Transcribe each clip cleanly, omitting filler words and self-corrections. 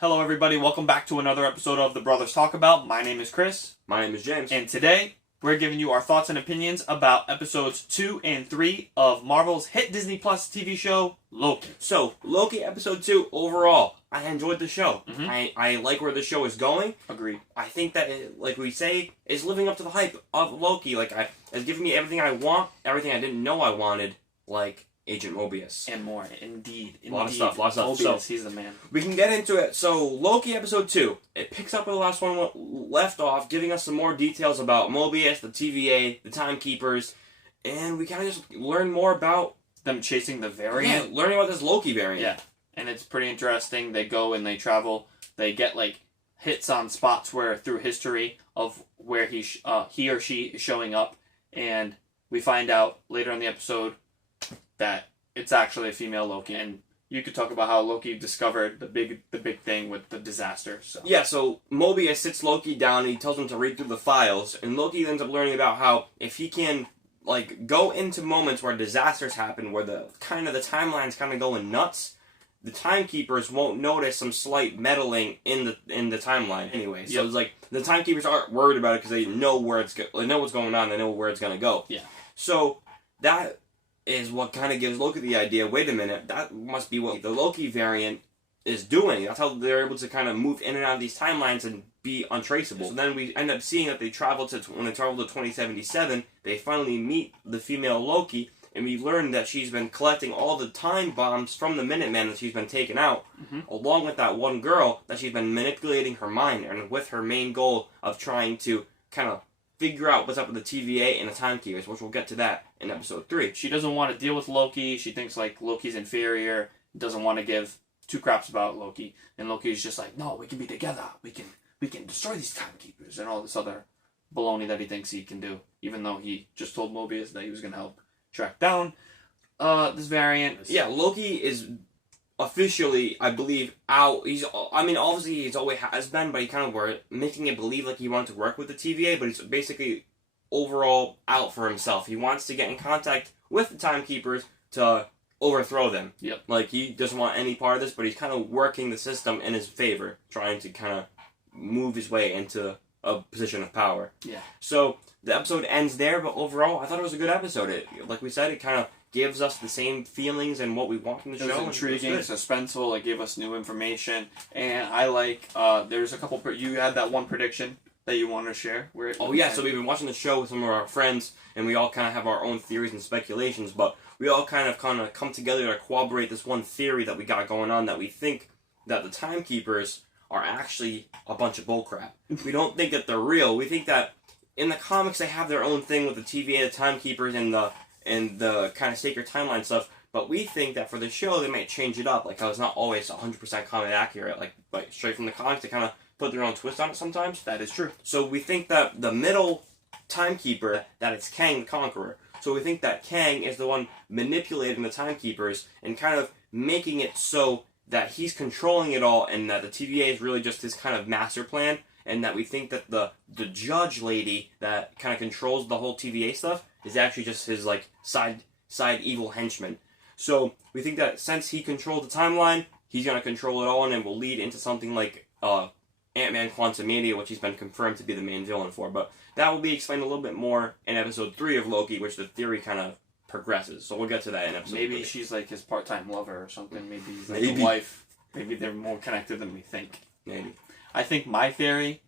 Hello everybody, welcome back to another episode of The Brothers Talk About. My name is Chris. My name is James. And today, we're giving you our thoughts and opinions about episodes 2 and 3 of Marvel's hit Disney Plus TV show, Loki. So, Loki episode 2, overall, I enjoyed the show. Mhm. I like where the show is going. Agreed. I think that, like we say, is living up to the hype of Loki. It's giving me everything I want, everything I didn't know I wanted, like Agent Mobius. And more, indeed. A lot of stuff. Mobius, he's the man. We can get into it. So, Loki episode 2, it picks up where the last one left off, giving us some more details about Mobius, the TVA, the Timekeepers, and we kind of just learn more about Them chasing the variant. Yeah, learning about this Loki variant. Yeah, and it's pretty interesting. They go and they travel. They get like hits on spots where through history of where he or she is showing up, and we find out later in the episode that it's actually a female Loki. And you could talk about how Loki discovered the big thing with the disaster. So. Yeah, so Mobius sits Loki down and he tells him to read through the files, and Loki ends up learning about how if he can go into moments where disasters happen, where the timeline's kind of going nuts, the Timekeepers won't notice some slight meddling in the timeline anyway. So it's like the Timekeepers aren't worried about it because they know they know what's going on, they know where it's gonna go. Yeah. So that is what kind of gives Loki the idea. Wait a minute, that must be what the Loki variant is doing. That's how they're able to kind of move in and out of these timelines and be untraceable. So then we end up seeing that when they travel to 2077, they finally meet the female Loki, and we learn that she's been collecting all the time bombs from the Minutemen that she's been taking out, along with that one girl that she's been manipulating her mind, and with her main goal of trying to kind of figure out what's up with the TVA and the Timekeepers, which we'll get to that in episode 3. She doesn't want to deal with Loki. She thinks like Loki's inferior. Doesn't want to give two craps about Loki. And Loki's just like, no, we can be together. We can destroy these Timekeepers and all this other baloney that he thinks he can do. Even though he just told Mobius that he was going to help track down this variant. Yeah, Loki is officially, I believe, out. Obviously he's always has been, but he kind of making it believe like he wanted to work with the TVA, but he's basically overall out for himself. He wants to get in contact with the Timekeepers to overthrow them. Yep. Like, he doesn't want any part of this, but he's kind of working the system in his favor, trying to kind of move his way into a position of power. Yeah. So, the episode ends there, but overall, I thought it was a good episode. Like we said, it kind of gives us the same feelings and what we want from the show. It was intriguing, suspenseful. It gave us new information, and I like. There's a couple. You had that one prediction that you wanted to share. So we've been watching the show with some of our friends, and we all kind of have our own theories and speculations. But we all kind of come together to corroborate this one theory that we got going on. That we think that the Timekeepers are actually a bunch of bullcrap. We don't think that they're real. We think that in the comics they have their own thing with the TVA, the Timekeepers, and the kind of sacred timeline stuff, but we think that for the show they might change it up, like how it's not always 100% comic accurate, like straight from the comics. They kind of put their own twist on it sometimes. That is true. So we think that the middle Timekeeper, that it's Kang the Conqueror. So we think that Kang is the one manipulating the Timekeepers and kind of making it so that he's controlling it all, and that the TVA is really just his kind of master plan, and that we think that the judge lady that kind of controls the whole TVA stuff is actually just his like side evil henchman. So we think that since he controlled the timeline, he's gonna control it all, and it will lead into something like Ant-Man Quantumania, which he's been confirmed to be the main villain for. But that will be explained a little bit more in episode 3 of Loki, which the theory kind of progresses. So we'll get to that in episode 3. Maybe she's like his part-time lover or something. Maybe he's like a wife. Maybe they're more connected than we think. Maybe. I think my theory,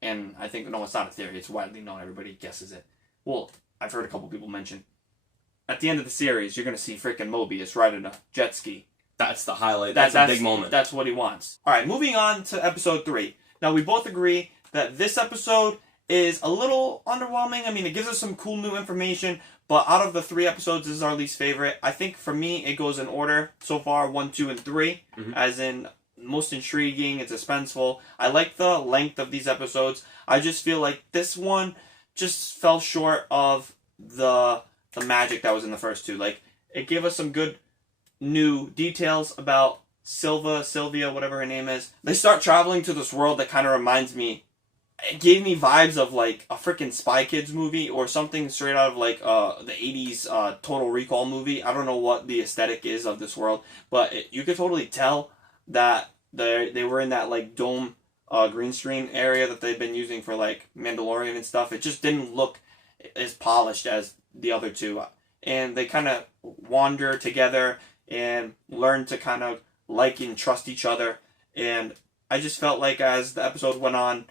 and I think, no, it's not a theory, it's widely known, everybody guesses it. Well, I've heard a couple people mention, at the end of the series, you're going to see freaking Mobius riding a jet ski. That's the highlight. That's a big moment. That's what he wants. Alright, moving on to episode 3. Now, we both agree that this episode is a little underwhelming. I mean, it gives us some cool new information, but out of the 3 episodes, this is our least favorite. I think for me, it goes in order so far, 1, 2, and 3, as in most intriguing, it's suspenseful. I like the length of these episodes. I just feel like this one just fell short of the magic that was in the first 2. Like, it gave us some good new details about Sylvia, whatever her name is. They start traveling to this world that kind of reminds me, it gave me vibes of like a freaking Spy Kids movie or something straight out of like the 80s Total Recall movie. I don't know what the aesthetic is of this world, but you could totally tell that they were in that like dome green screen area that they've been using for like Mandalorian and stuff. It just didn't look as polished as the other two, and they kind of wander together and learn to kind of like and trust each other. And I just felt like as the episode went on,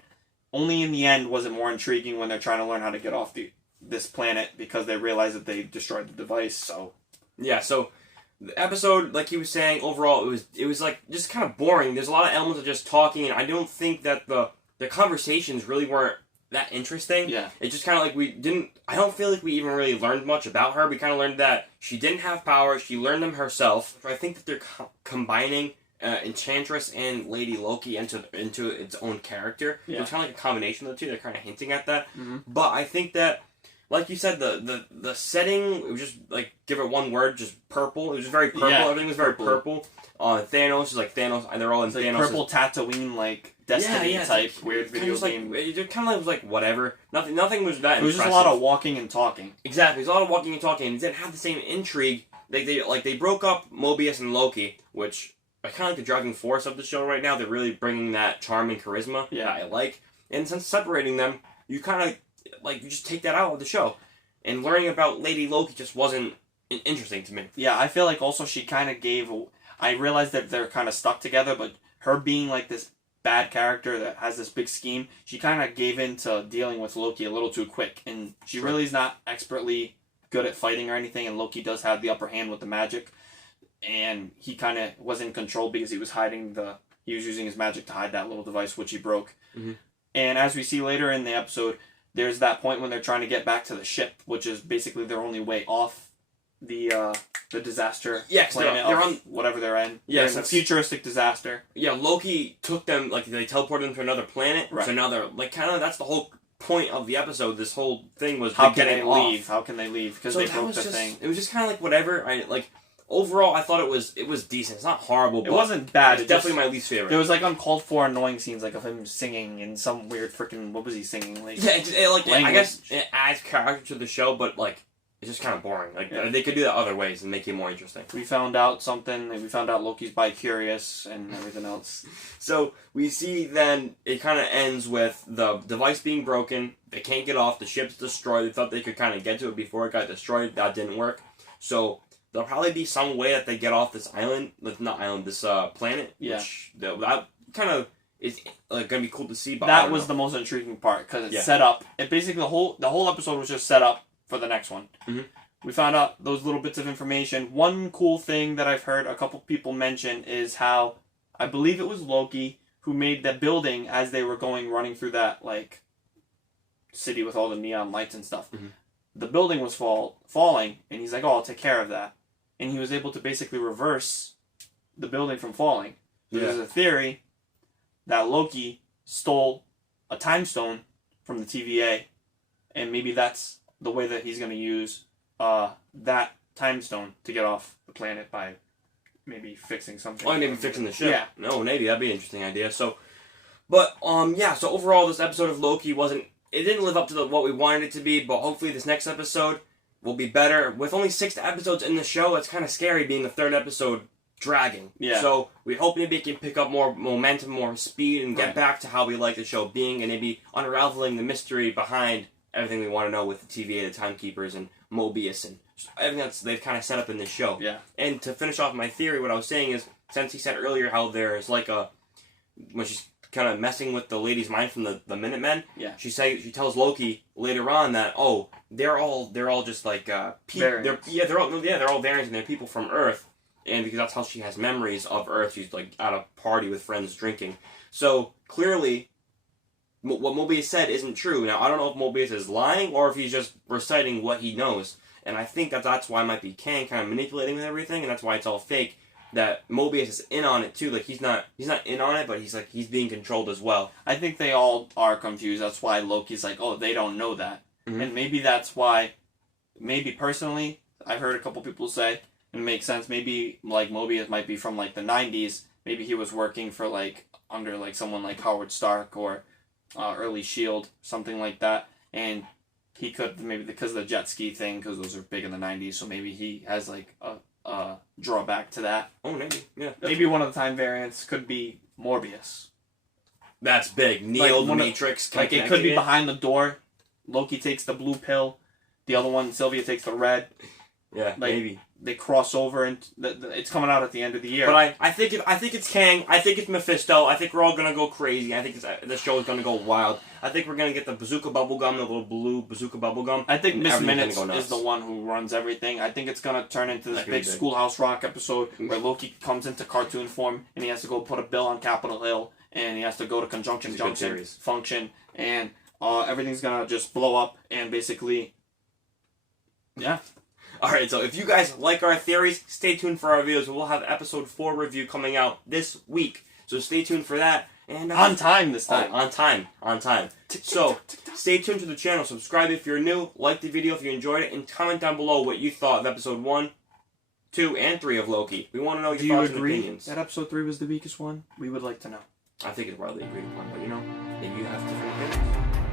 only in the end was it more intriguing when they're trying to learn how to get off this planet because they realize that they destroyed the device. So yeah, so the episode, like he was saying, overall it was like just kind of boring. There's a lot of elements of just talking, and I don't think that the conversations really weren't that interesting. Yeah. It just kind of like I don't feel like we even really learned much about her. We kind of learned that she didn't have power. She learned them herself. I think that they're combining Enchantress and Lady Loki into its own character. Yeah. So it's kind of like a combination of the two. They're kind of hinting at that. Mm-hmm. But I think that, like you said, the setting, it was just like, give it one word, just purple. It was just very purple. Yeah, Everything was very purple. Thanos is like Thanos, and they're all in like Thanos. purple Tatooine, like Destiny type like, weird video game. It kind of was like whatever. Nothing was that. It was just a lot of walking and talking. Exactly, it was a lot of walking and talking. It didn't have the same intrigue. They broke up Mobius and Loki, which are kind of like the driving force of the show right now. They're really bringing that charm and charisma that I like. And since separating them, you kind of like you just take that out of the show. And learning about Lady Loki just wasn't interesting to me. Yeah, I feel like also she kind of gave. I realized that they're kind of stuck together, but her being like this bad character that has this big scheme, she kind of gave in to dealing with Loki a little too quick, and she really is not expertly good at fighting or anything. And Loki does have the upper hand with the magic, and he kind of was in control because he was using his magic to hide that little device which he broke. Mm-hmm. And as we see later in the episode, there's that point when they're trying to get back to the ship, which is basically their only way off the disaster planet they're on whatever they're in. Yeah, it's a futuristic disaster. Yeah, Loki took them, like, they teleported them to another planet. Right. So now they're, like, kind of, that's the whole point of the episode. This whole thing was How can getting they off. leave? How can they leave? Because So they that broke was the just, thing. it was just kind of like whatever. Overall, I thought it was decent. It's not horrible, but It wasn't bad. it's definitely my least favorite. There was like uncalled for annoying scenes, like of him singing and some weird freaking what was he singing? Like Yeah, I guess language. it adds character to the show, but like it's just kind of boring. Like they could do that other ways and make it more interesting. We found out something. We found out Loki's bi-curious and everything else. So we see then it kind of ends with the device being broken. They can't get off. The ship's destroyed. They thought they could kind of get to it before it got destroyed. That didn't work. So there'll probably be some way that they get off this island. Not island. This planet. Yeah. Which that kind of is gonna be cool to see. But That was the most intriguing part because it's set up. It basically the whole episode was just set up for the next one. Mm-hmm. We found out those little bits of information. One cool thing that I've heard a couple people mention is how I believe it was Loki who made that building as they were running through that like city with all the neon lights and stuff. Mm-hmm. The building was falling, and he's like, "Oh, I'll take care of that," and he was able to basically reverse the building from falling. So there's a theory that Loki stole a time stone from the TVA, and maybe that's the way that he's going to use that time stone to get off the planet by maybe fixing something. Oh, maybe fixing the ship. Yeah. No, maybe that'd be an interesting idea. So, but so overall, this episode of Loki it didn't live up to what we wanted it to be. But hopefully, this next episode will be better. With only 6 episodes in the show, it's kind of scary being the 3rd episode dragging. Yeah. So we hope maybe it can pick up more momentum, more speed, and get back to how we like the show being, and maybe unraveling the mystery behind everything we want to know with the TVA, the Timekeepers, and Mobius, and everything that's they've kind of set up in this show. Yeah. And to finish off my theory, what I was saying is, since he said earlier how there's like when she's kind of messing with the lady's mind from the Minutemen, she tells Loki later on that they're all just like variants. they're all variants and they're people from Earth, and because that's how she has memories of Earth. She's like at a party with friends drinking. So clearly, what Mobius said isn't true. Now, I don't know if Mobius is lying or if he's just reciting what he knows. And I think that's why it might be Kang kind of manipulating with everything, and that's why it's all fake. That Mobius is in on it too. Like he's not in on it, but he's being controlled as well. I think they all are confused. That's why Loki's like, oh, they don't know that. Mm-hmm. And maybe that's why, maybe personally, I've heard a couple people say, and it makes sense, maybe like Mobius might be from like the 90s. Maybe he was working for like, under like someone like Howard Stark or early S.H.I.E.L.D., something like that. And he could, maybe because of the jet ski thing, because those are big in the 90s, so maybe he has like a drawback to that. Oh, maybe. Yeah. Maybe one of the time variants could be Morbius. That's big. Neo, Like, the Matrix. Like, it could be behind the door. Loki takes the blue pill. The other one, Sylvia, takes the red. Yeah, Like, maybe. They cross over, and it's coming out at the end of the year. But I think it's Kang. I think it's Mephisto. I think we're all gonna go crazy. I think the show is gonna go wild. I think we're gonna get the bazooka bubblegum, the little blue bazooka bubblegum. I think Miss Minutes go is the one who runs everything. I think it's gonna turn into this That could big be big. Schoolhouse Rock episode where Loki comes into cartoon form and he has to go put a bill on Capitol Hill and he has to go to Conjunction It's a good Junction series. function and everything's gonna just blow up and basically, yeah. Alright, so if you guys like our theories, stay tuned for our videos. We'll have episode 4 review coming out this week. So stay tuned for that. And On time this time. on time. So stay tuned to the channel. Subscribe if you're new. Like the video if you enjoyed it. And comment down below what you thought of episode 1, 2, and 3 of Loki. We want to know your Do you thoughts and agree opinions. that episode 3 was the weakest one? We would like to know. I think it's widely agreed upon, but maybe you have different opinions.